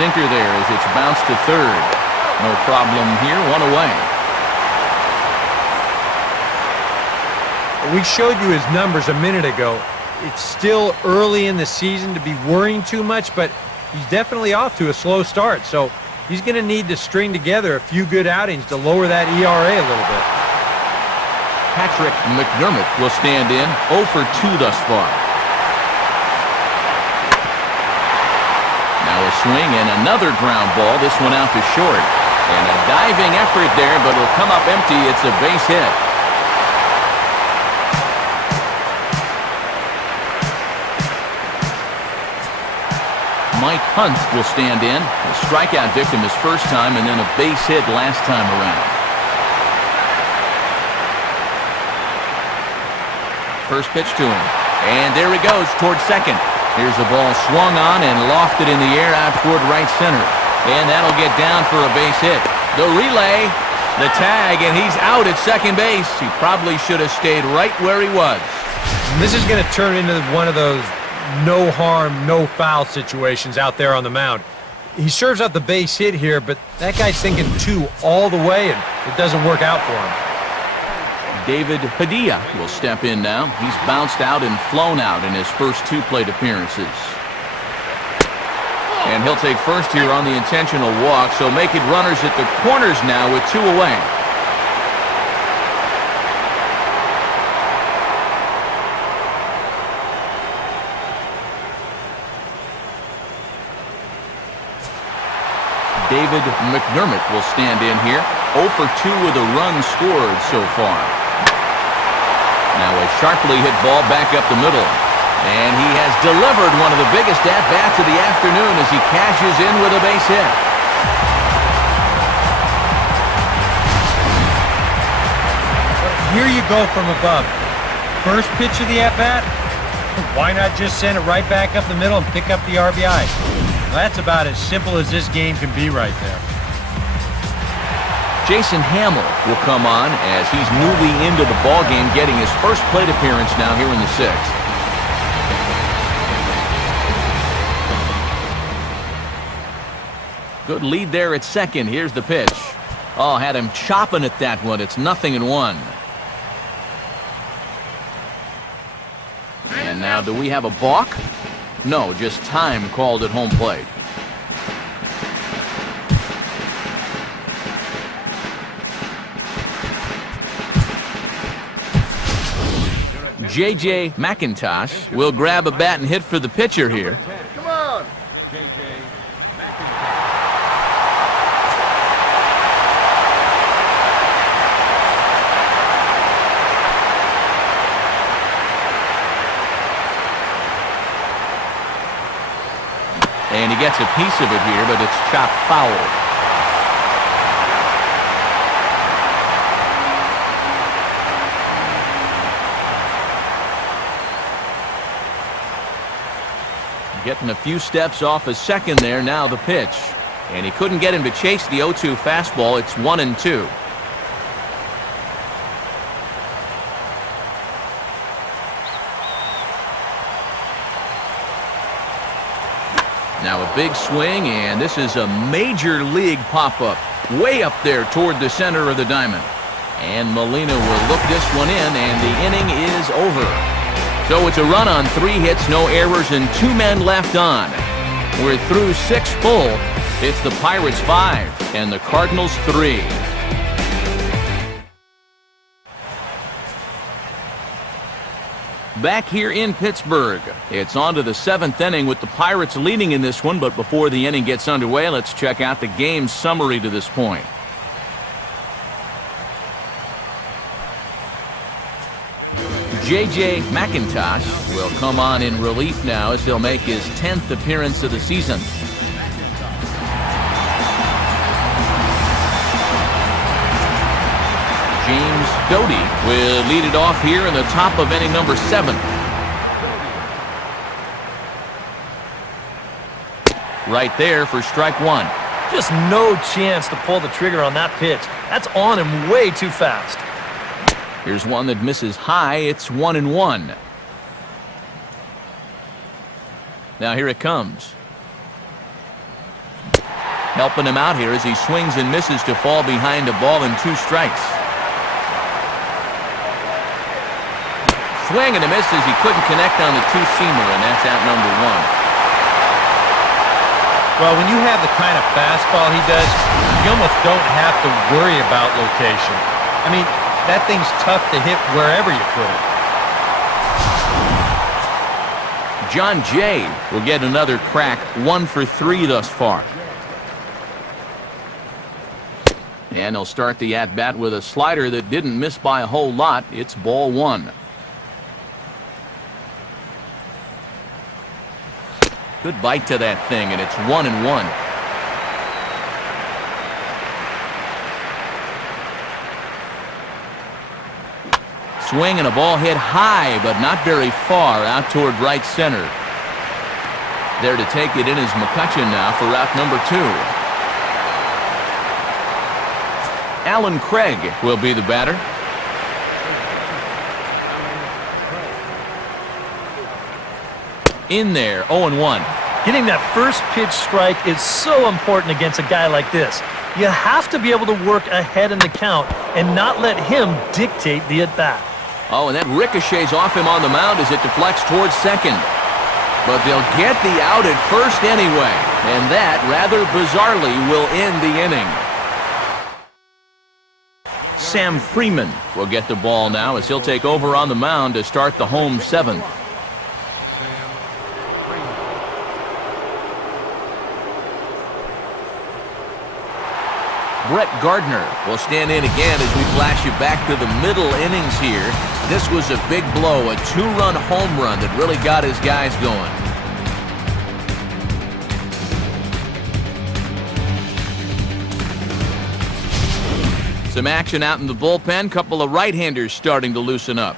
sinker there as it's bounced to third. No problem here, one away. We showed you his numbers a minute ago. It's still early in the season to be worrying too much, but he's definitely off to a slow start, so he's going to need to string together a few good outings to lower that ERA a little bit. Patrick McDermott will stand in, 0 for 2 thus far. Now a swing and another ground ball, this one out to short. And a diving effort there, but it'll come up empty. It's a base hit. Mike Hunt will stand in. A strikeout victim his first time and then a base hit last time around. First pitch to him. And there he goes towards second. Here's the ball swung on and lofted in the air out toward right center. And that'll get down for a base hit. The relay, the tag, and he's out at second base. He probably should have stayed right where he was. And this is going to turn into one of those no harm, no foul situations out there on the mound. He serves out the base hit here, but that guy's thinking 2 all the way, and it doesn't work out for him. David Padilla will step in now. He's bounced out and flown out in his first 2 plate appearances. And he'll take first here on the intentional walk, so make it runners at the corners now with 2 away. David McDermott will stand in here, 0 for 2 with a run scored so far. Now a sharply hit ball back up the middle. And he has delivered one of the biggest at-bats of the afternoon as he cashes in with a base hit. Here you go from above. First pitch of the at-bat, why not just send it right back up the middle and pick up the RBI? Well, that's about as simple as this game can be right there. Jason Hamill will come on as he's newly into the ballgame, getting his first plate appearance now here in the 6th. Good lead there at second. Here's the pitch. Oh, had him chopping at that one. It's 0-1. And now do we have a balk? No, just time called at home plate. J.J. McIntosh will grab a bat and hit for the pitcher here. Come on, J.J. And he gets a piece of it here, but it's chopped foul. Getting a few steps off a second there. Now the pitch. And he couldn't get him to chase the 0-2 fastball. It's 1-2. Now a big swing, and this is a major league pop-up. Way up there toward the center of the diamond. And Molina will look this one in, and the inning is over. So it's a run on 3 hits, no errors, and 2 men left on. We're through 6 full. It's the Pirates 5 and the Cardinals 3. Back here in Pittsburgh, it's on to the 7th inning with the Pirates leading in this one, but before the inning gets underway, let's check out the game summary to this point. J.J. McIntosh will come on in relief now as he'll make his 10th appearance of the season. James Doty will lead it off here in the top of inning number 7. Right there for strike 1. Just no chance to pull the trigger on that pitch. That's on him way too fast. Here's one that misses high. It's 1-1. Now here it comes. helping him out here as he swings and misses to fall behind a ball and 2 strikes. Swing and a miss as he couldn't connect on the 2-seamer, and that's out number 1. Well, when you have the kind of fastball he does, you almost don't have to worry about location. I mean, that thing's tough to hit wherever you put it. John Jay will get another crack, 1 for 3 thus far. And he'll start the at-bat with a slider that didn't miss by a whole lot. It's ball 1. Good bite to that thing, and it's 1-1. Swing and a ball hit high, but not very far out toward right center. There to take it in is McCutchen now for out number 2. Alan Craig will be the batter. In there, 0-1. Getting that first pitch strike is so important against a guy like this. You have to be able to work ahead in the count and not let him dictate the at-bat. Oh, and that ricochets off him on the mound as it deflects towards second. But they'll get the out at first anyway, and that, rather bizarrely, will end the inning. Sam Freeman will get the ball now as he'll take over on the mound to start the home 7th. Brett Gardner will stand in again as we flash you back to the middle innings here. This was a big blow, a 2-run home run that really got his guys going. Some action out in the bullpen. Couple of right-handers starting to loosen up.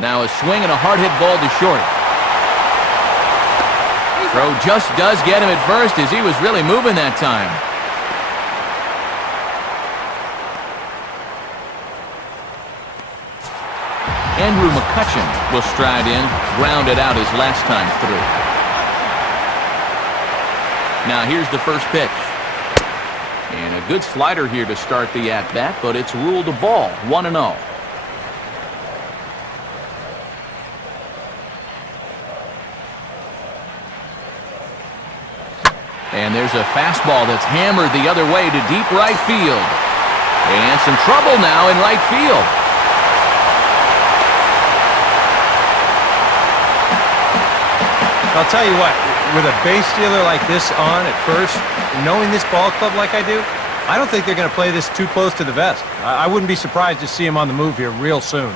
Now a swing and a hard hit ball to short. Throw just does get him at first as he was really moving that time. Andrew McCutchen will stride in, grounded out his last time through. Now here's the first pitch. And a good slider here to start the at-bat, but it's ruled a ball, 1-0. And there's a fastball that's hammered the other way to deep right field. And some trouble now in right field. I'll tell you what, with a base stealer like this on at first, knowing this ball club like I do, I don't think they're going to play this too close to the vest. I wouldn't be surprised to see him on the move here real soon.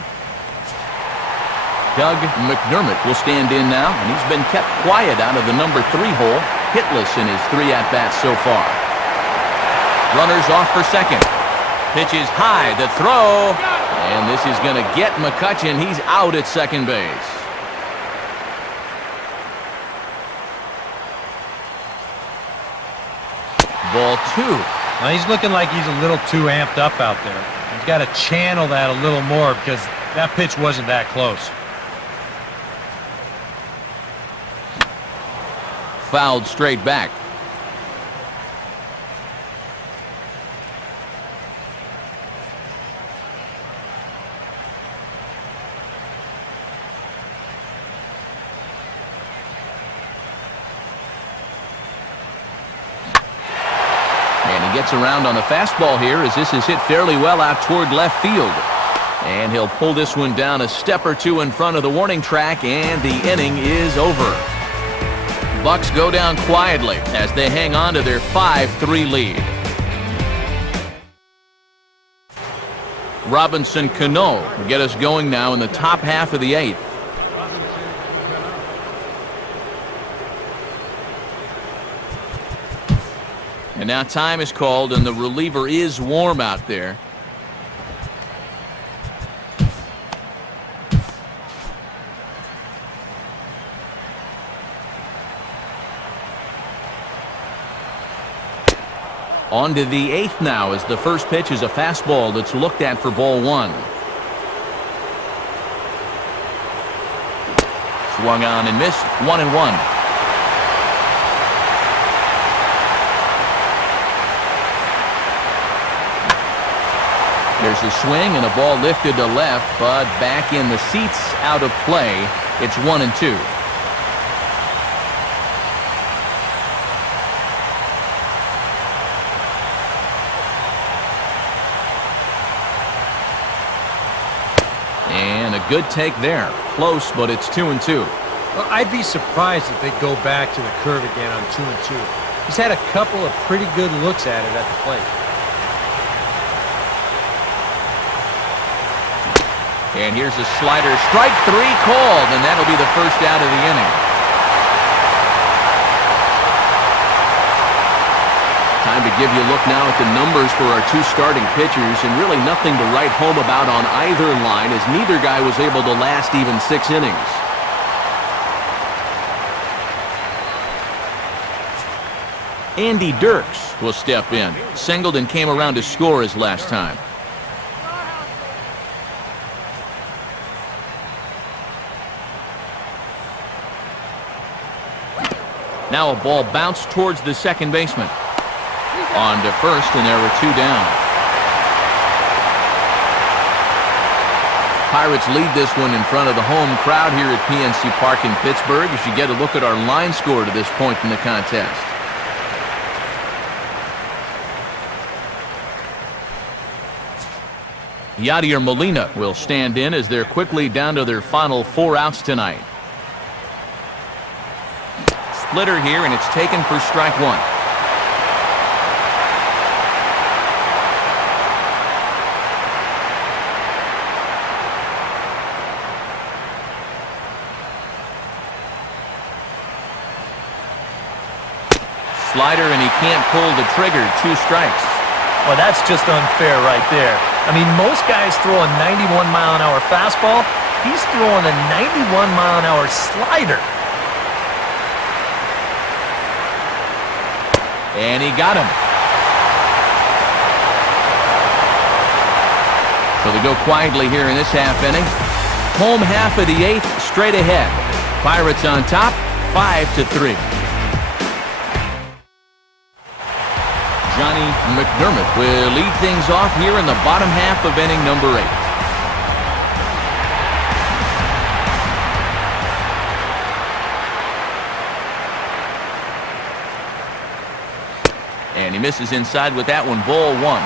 Doug McDermott will stand in now, and he's been kept quiet out of the number 3 hole, hitless in his 3 at-bats so far. Runners off for second. Pitch is high, the throw, and this is going to get McCutchen. He's out at second base. Ball 2. Now he's looking like he's a little too amped up out there. He's got to channel that a little more because that pitch wasn't that close. Fouled straight back. And he gets around on the fastball here as this is hit fairly well out toward left field. And he'll pull this one down a step or two in front of the warning track, and the inning is over. Bucks go down quietly as they hang on to their 5-3 lead. Robinson Cano will get us going now in the top half of the 8th. And now time is called, and the reliever is warm out there. On to the 8th now as the first pitch is a fastball that's looked at for ball 1. Swung on and missed, 1-1. a swing and a ball lifted to left, but back in the seats, out of play. It's 1-2. And a good take there. Close, but it's 2-2. Well, I'd be surprised if they go back to the curve again on 2-2. He's had a couple of pretty good looks at it at the plate. And here's a slider. Strike 3 called, and that'll be the first out of the inning. Time to give you a look now at the numbers for our two starting pitchers, and really nothing to write home about on either line, as neither guy was able to last even 6 innings. Andy Dirks will step in. Singled and came around to score his last time. Now a ball bounced towards the second baseman. On to first, and there were 2 down. Pirates lead this one in front of the home crowd here at PNC Park in Pittsburgh as you get a look at our line score to this point in the contest. Yadier Molina will stand in as they're quickly down to their final 4 outs tonight. Splitter here, and it's taken for strike 1. Slider, and he can't pull the trigger. 2 strikes. Well, that's just unfair right there. I mean, most guys throw a 91-mile-an-hour fastball. He's throwing a 91-mile-an-hour slider. And he got him. So they go quietly here in this half inning. Home half of the 8th, straight ahead. Pirates on top, 5-3. Johnny McDermott will lead things off here in the bottom half of inning number 8. And he misses inside with that one. Ball 1.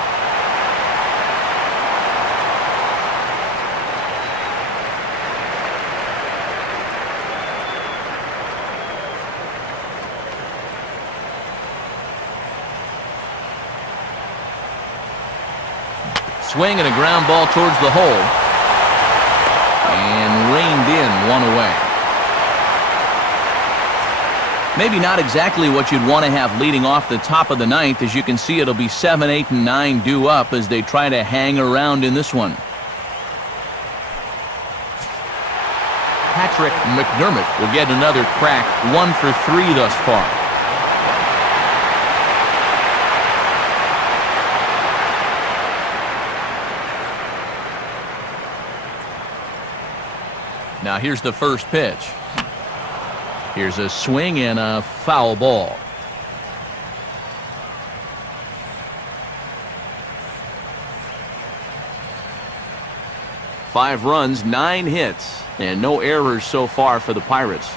Swing and a ground ball towards the hole. And reined in, 1 away. Maybe not exactly what you'd want to have leading off the top of the 9th. As you can see, it'll be 7, 8, and 9 due up as they try to hang around in this one. Patrick McDermott will get another crack. 1 for 3 thus far. Now here's the first pitch. Here's a swing and a foul ball. Five runs, 9 hits, and no errors so far for the Pirates.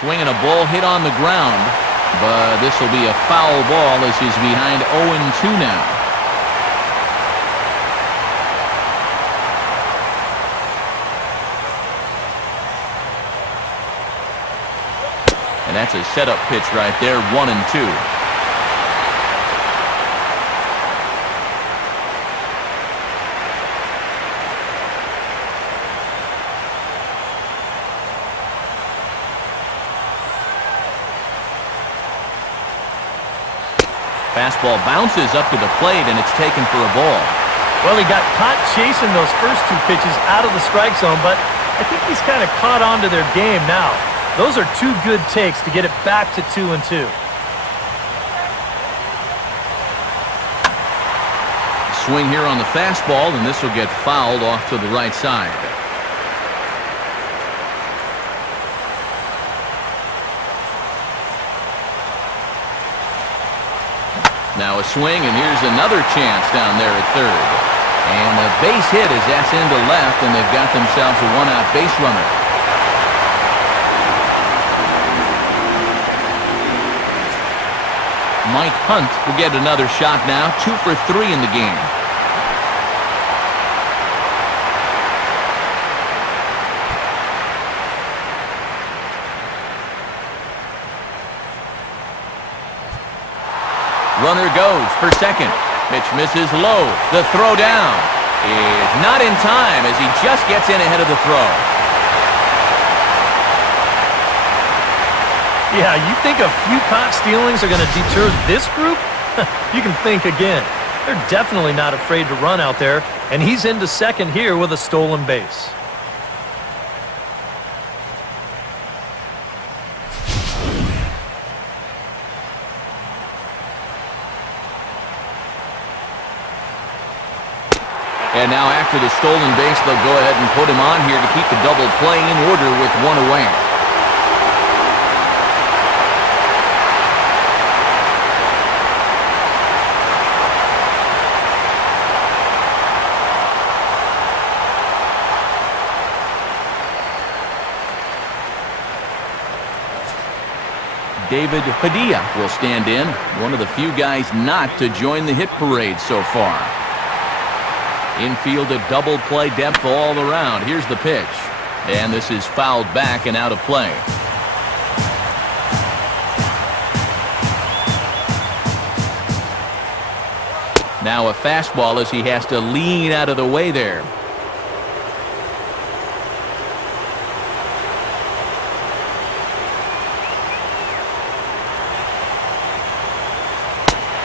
Swing and a ball hit on the ground, but this will be a foul ball as he's behind 0-2 now. And that's a setup pitch right there, 1-2. Fastball bounces up to the plate, and it's taken for a ball. Well, he got caught chasing those first 2 pitches out of the strike zone, but I think he's kind of caught on to their game now. Those are 2 good takes to get it back to 2-2. Swing here on the fastball, and this will get fouled off to the right side. Now a swing, and here's another chance down there at third. And a base hit as that's into left, and they've got themselves a one-out base runner. Mike Hunt will get another shot now, 2 for 3 in the game. Runner goes for second. Pitch misses low. The throw down is not in time as he just gets in ahead of the throw. Yeah, you think a few caught stealings are going to deter this group? You can think again. They're definitely not afraid to run out there, and he's into second here with a stolen base. And now after the stolen base, they'll go ahead and put him on here to keep the double play in order with one away. David Padilla will stand in, one of the few guys not to join the hit parade so far. Infield a double play depth all around. Here's the pitch. And this is fouled back and out of play. Now a fastball as he has to lean out of the way there.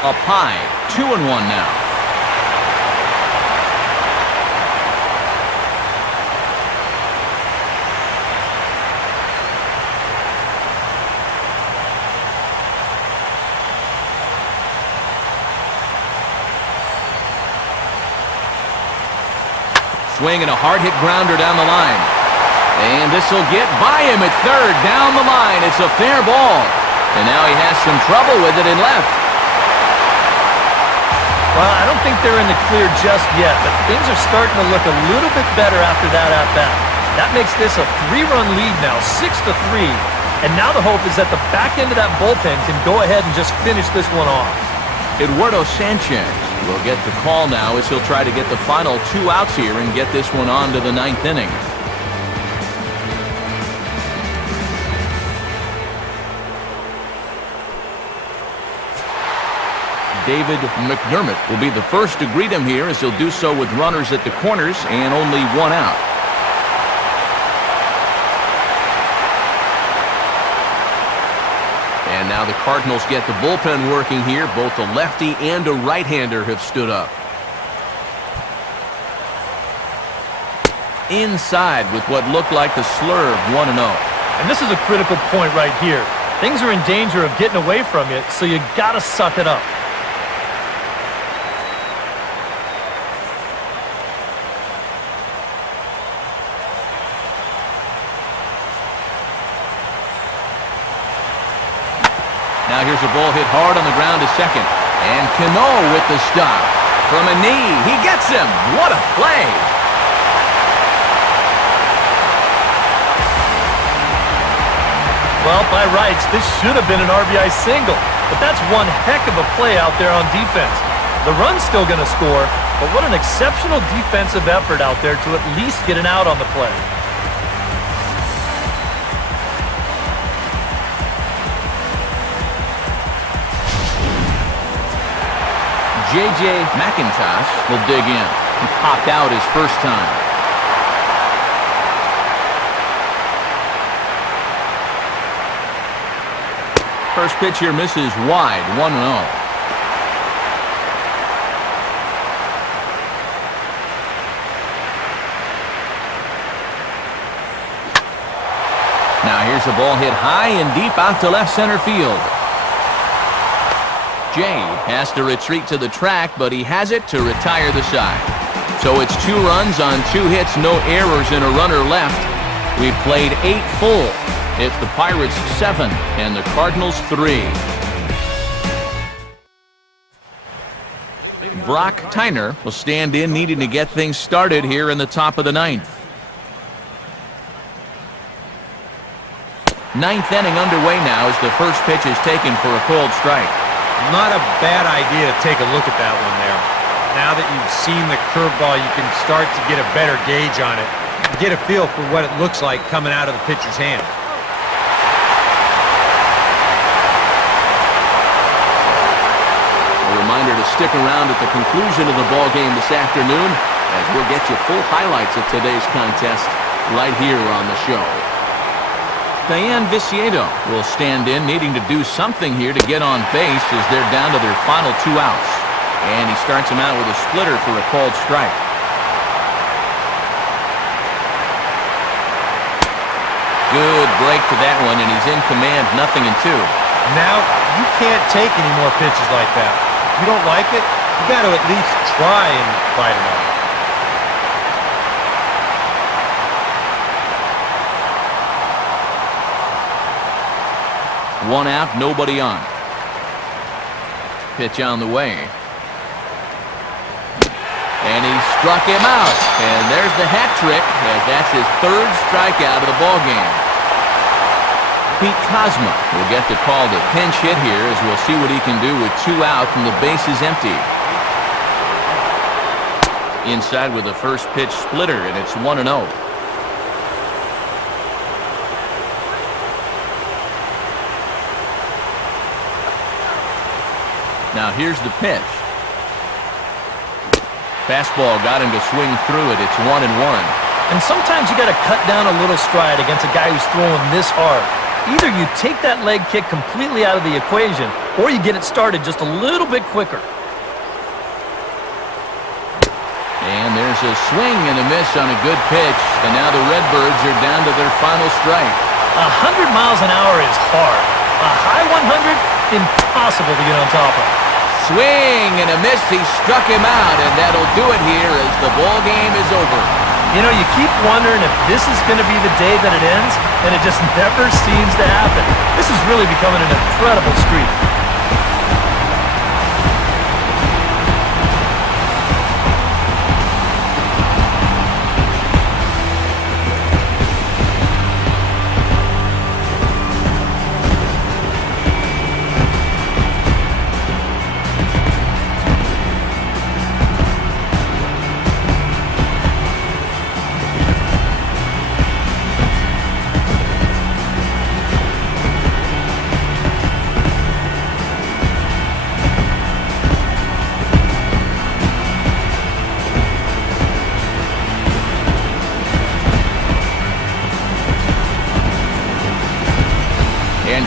Up high, 2-1 now. Swing and a hard-hit grounder down the line. And this will get by him at third, down the line. It's a fair ball. And now he has some trouble with it in left. Well, I don't think they're in the clear just yet, but things are starting to look a little bit better after that at-bat. That makes this a 3-run lead now, 6-3. And now the hope is that the back end of that bullpen can go ahead and just finish this one off. Eduardo Sanchez will get the call now as he'll try to get the final 2 outs here and get this one on to the 9th inning. David McDermott will be the first to greet him here as he'll do so with runners at the corners and only 1 out. And now the Cardinals get the bullpen working here. Both a lefty and a right-hander have stood up. Inside with what looked like the slurve, 1-0. And this is a critical point right here. Things are in danger of getting away from you, so you got to suck it up. Now here's a ball hit hard on the ground to second. And Cano with the stop. From a knee, he gets him. What a play. Well, by rights, this should have been an RBI single. But that's one heck of a play out there on defense. The run's still going to score, but what an exceptional defensive effort out there to at least get an out on the play. J.J. McIntosh will dig in. He popped out his first time. First pitch here misses wide, 1-0. Now here's a ball hit high and deep out to left center field. Jay has to retreat to the track, but he has it to retire the side. So it's 2 runs on 2 hits, no errors, and a runner left. We've played 8 full. It's the Pirates 7 and the Cardinals 3. Brock Tyner will stand in, needing to get things started here in the top of the ninth. Ninth inning underway now as the first pitch is taken for a cold strike. Not a bad idea to take a look at that one there. Now that you've seen the curveball, you can start to get a better gauge on it. Get a feel for what it looks like coming out of the pitcher's hand. A reminder to stick around at the conclusion of the ball game this afternoon, as we'll get you full highlights of today's contest right here on the show. Diane Viciedo will stand in, needing to do something here to get on base as they're down to their final 2 outs. And he starts him out with a splitter for a called strike. Good break to that one, and he's in command, 0-2. Now, you can't take any more pitches like that. If you don't like it, you got to at least try and bite it off. 1 out, nobody on. Pitch on the way. And he struck him out. And there's the hat trick, as that's his 3rd strikeout of the ballgame. Pete Kozma will get the call to pinch hit here, as we'll see what he can do with 2 out and the base is empty. Inside with a first pitch splitter, and it's 1-0. Now here's the pitch. Fastball got him to swing through it. It's 1-1. And sometimes you got to cut down a little stride against a guy who's throwing this hard. Either you take that leg kick completely out of the equation, or you get it started just a little bit quicker. And there's a swing and a miss on a good pitch. And now the Redbirds are down to their final strike. 100 miles an hour is hard. A high 100, impossible to get on top of. Swing and a miss. He struck him out, and that'll do it here as the ball game is over. You know, you keep wondering if this is going to be the day that it ends, and it just never seems to happen. This is really becoming an incredible streak.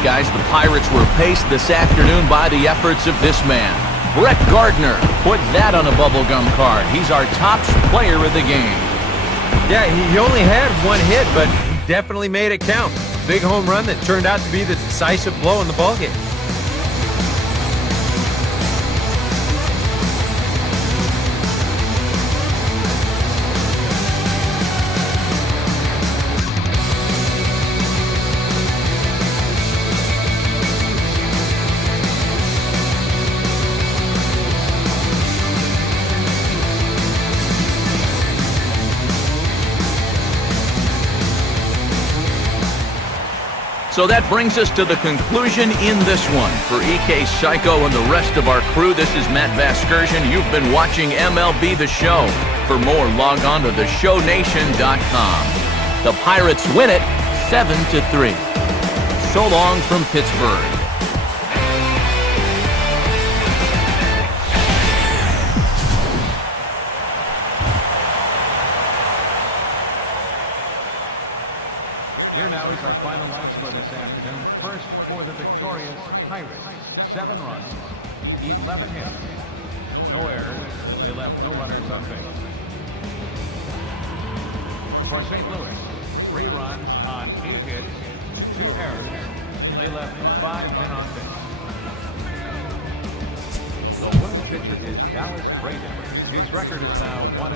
Guys, the Pirates were paced this afternoon by the efforts of this man. Brett Gardner put that on a bubblegum card. He's our top player of the game. Yeah, he only had 1 hit, but he definitely made it count. Big home run that turned out to be the decisive blow in the ballgame. So that brings us to the conclusion in this one. For E.K. Psycho and the rest of our crew, this is Matt Vasgersian. You've been watching MLB The Show. For more, log on to theshownation.com. The Pirates win it 7-3. So long from Pittsburgh. Here now is our final line score this afternoon. First for the victorious Pirates. 7 runs, 11 hits, no errors. They left no runners on base. For St. Louis, 3 runs on 8 hits, 2 errors. They left 5 men on base. The winning pitcher is Dallas Braden. His record is now 1-0.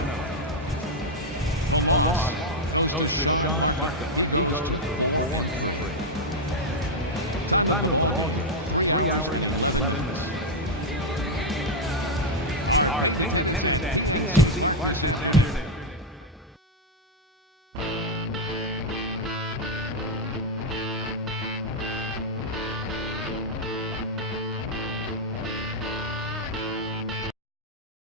The loss goes to Sean Markham. He goes to 4-3. Time of the ball game, 3 hours and 11 minutes. arcade attendance at PNC Park this afternoon.